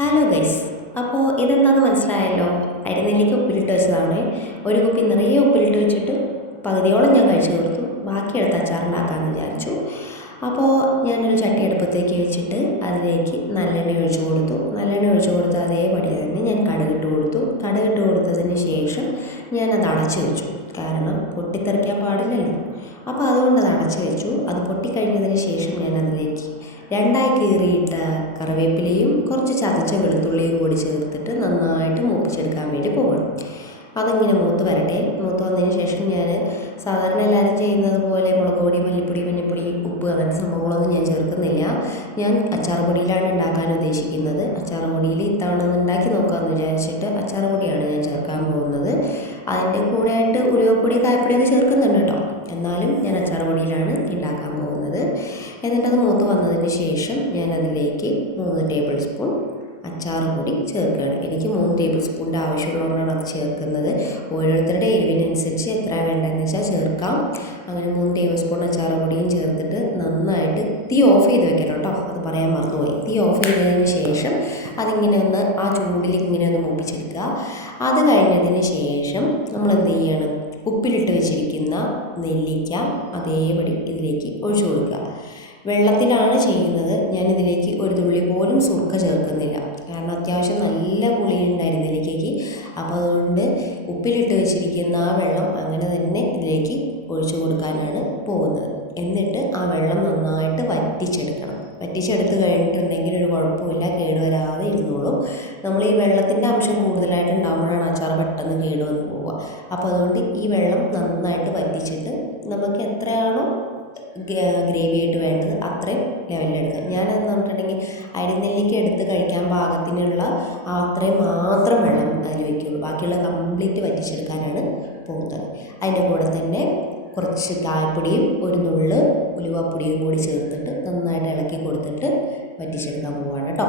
Hello guys, അപ്പോൾ ഇതെന്താണെന്ന് മനസ്സിലായല്ലോ. അരിനെല്ലിക്ക് ഉപ്പിലിട്ട് വെച്ചതാണ്. ഒരു കുപ്പി നിറയെ ഉപ്പിലിട്ട് വെച്ചിട്ട് പകുതിയോളം ഞാൻ കഴിച്ചു കൊടുത്തു. ബാക്കിയെടുത്ത് അച്ചാറുണ്ടാക്കാമെന്ന് വിചാരിച്ചു. അപ്പോൾ ഞാനൊരു ചട്ടി അടുപ്പത്തേക്ക് വെച്ചിട്ട് അതിലേക്ക് നല്ലെണ്ണ ഒഴിച്ചു കൊടുത്തു. നല്ലെണ്ണ ഒഴിച്ചു കൊടുത്ത് അതേപടി തന്നെ ഞാൻ കടുകിട്ട് കൊടുത്തു. കടുകിട്ട് കൊടുത്തതിന് ശേഷം ഞാനത് അടച്ചു വെച്ചു. കാരണം പൊട്ടിത്തെറിക്കാൻ പാടില്ലല്ലോ. അപ്പോൾ അതുകൊണ്ട് അത് അടച്ചു വെച്ചു. അത് പൊട്ടിക്കഴിഞ്ഞതിന് ശേഷം ഞാൻ അതിലേക്ക് രണ്ടായി കീറിയിട്ട കറിവേപ്പിലയും കുറച്ച് ചതച്ച വെളുത്തുള്ളിയും കൂടി ചേർത്തിട്ട് നന്നായിട്ട് മൂപ്പിച്ചെടുക്കാൻ വേണ്ടി പോകണം. അതിങ്ങനെ മൂത്ത് വരട്ടെ. മൂത്ത് വന്നതിന് ശേഷം ഞാൻ സാധാരണ എല്ലാവരും ചെയ്യുന്നത് പോലെ മുളക് പൊടി, മല്ലിപ്പൊടി, മഞ്ഞൾപ്പൊടി, ഉപ്പ് അങ്ങനത്തെ സംഭവങ്ങളൊന്നും ഞാൻ ചേർക്കുന്നില്ല. ഞാൻ അച്ചാർ പൊടിയിലാണ് ഉണ്ടാക്കാൻ ഉദ്ദേശിക്കുന്നത്. അച്ചാർ പൊടിയിൽ ഇത്തവണ ഒന്ന് ഉണ്ടാക്കി നോക്കാമെന്ന് വിചാരിച്ചിട്ട് അച്ചാർ പൊടിയാണ് ഞാൻ ചേർക്കാൻ പോകുന്നത്. അതിൻ്റെ കൂടെ ആയിട്ട് ഉലുവപ്പൊടി, കായപ്പൊടിയൊക്കെ ചേർക്കുന്നുണ്ട് കേട്ടോ. എന്നാലും ഞാൻ അച്ചാർ പൊടിയിലാണ് ഉണ്ടാക്കാൻ പോകുന്നത്. എന്നിട്ടത് മൂത്ത് വന്നതിന് ശേഷം ഞാൻ അതിലേക്ക് 3 ടേബിൾ സ്പൂൺ അച്ചാർ പൊടി ചേർക്കുകയാണ്. എനിക്ക് 3 ടേബിൾ സ്പൂണിൻ്റെ ആവശ്യമുള്ളതുകൊണ്ടാണ് അത് ചേർക്കുന്നത്. ഓരോരുത്തരുടെ എരിവിനനുസരിച്ച് എത്ര വേണ്ടതെന്ന് വെച്ചാൽ ചേർക്കാം. അങ്ങനെ 3 ടേബിൾ സ്പൂൺ അച്ചാർ പൊടിയും ചേർത്തിട്ട് നന്നായിട്ട് തീ ഓഫ് ചെയ്ത് വെക്കണം കേട്ടോ. അത് പറയാൻ മറന്നുപോയി. തീ ഓഫ് ചെയ്തതിന് ശേഷം അതിങ്ങനെ ഒന്ന് ആ ചൂടിൽ ഇങ്ങനെ ഒന്ന് മൂപ്പിച്ചെടുക്കുക. അത് കഴിഞ്ഞതിന് ശേഷം നമ്മൾ എന്ത് ചെയ്യണം, ഉപ്പിലിട്ട് വെച്ചിരിക്കുന്ന നെല്ലിക്ക അതേപടി ഇതിലേക്ക് ഒഴിച്ചു കൊടുക്കുക. വെള്ളത്തിലാണ് ചെയ്യുന്നത്. ഞാനിതിലേക്ക് ഒരു തുള്ളി പോലും സുർക്ക ചേർക്കുന്നില്ല. കാരണം അത്യാവശ്യം നല്ല പുളിയുണ്ടായിരുന്നു നെല്ലിക്കയ്ക്ക്. അപ്പോൾ അതുകൊണ്ട് ഉപ്പിലിട്ട് വെച്ചിരിക്കുന്ന ആ വെള്ളം അങ്ങനെ തന്നെ ഇതിലേക്ക് ഒഴിച്ചു കൊടുക്കാനാണ് പോകുന്നത്. എന്നിട്ട് ആ വെള്ളം നന്നായിട്ട് വറ്റിച്ചെടുക്കണം. വറ്റിച്ചെടുത്ത് കഴിഞ്ഞിട്ടുണ്ടെങ്കിൽ ഒരു കുഴപ്പമില്ല, കേടുവരാതെ ഇരുന്നോളും. നമ്മൾ ഈ വെള്ളത്തിൻ്റെ അംശം കൂടുതലായിട്ട് ഉണ്ടാകുമ്പോഴാണ് അച്ചാർ പെട്ടെന്ന് കേടുവന്ന് പോവുക. അപ്പോൾ അതുകൊണ്ട് ഈ വെള്ളം നന്നായിട്ട് വറ്റിച്ചിട്ട് നമുക്ക് എത്രയാണോ ഗ്രേവി ആയിട്ട് വേണ്ടത് അത്രയും ലെവലിലെടുക്കാം. ഞാനെന്ന് പറഞ്ഞിട്ടുണ്ടെങ്കിൽ അരിനെല്ലിക്ക എടുത്ത് കഴിക്കാൻ പാകത്തിനുള്ള അത്രയും മാത്രം വെള്ളം അതിൽ വയ്ക്കുള്ളൂ. ബാക്കിയുള്ള കംപ്ലീറ്റ് വറ്റിച്ചെടുക്കാനാണ് പോകുന്നത്. അതിൻ്റെ കൂടെ തന്നെ കുറച്ച് കായപ്പൊടിയും ഒരു നുള്ള് ഉലുവപ്പൊടിയും കൂടി ചേർത്തിട്ട് നന്നായിട്ട് ഇളക്കി കൊടുത്തിട്ട് വറ്റിച്ചെടുക്കാൻ പോവുകയാണ് കേട്ടോ.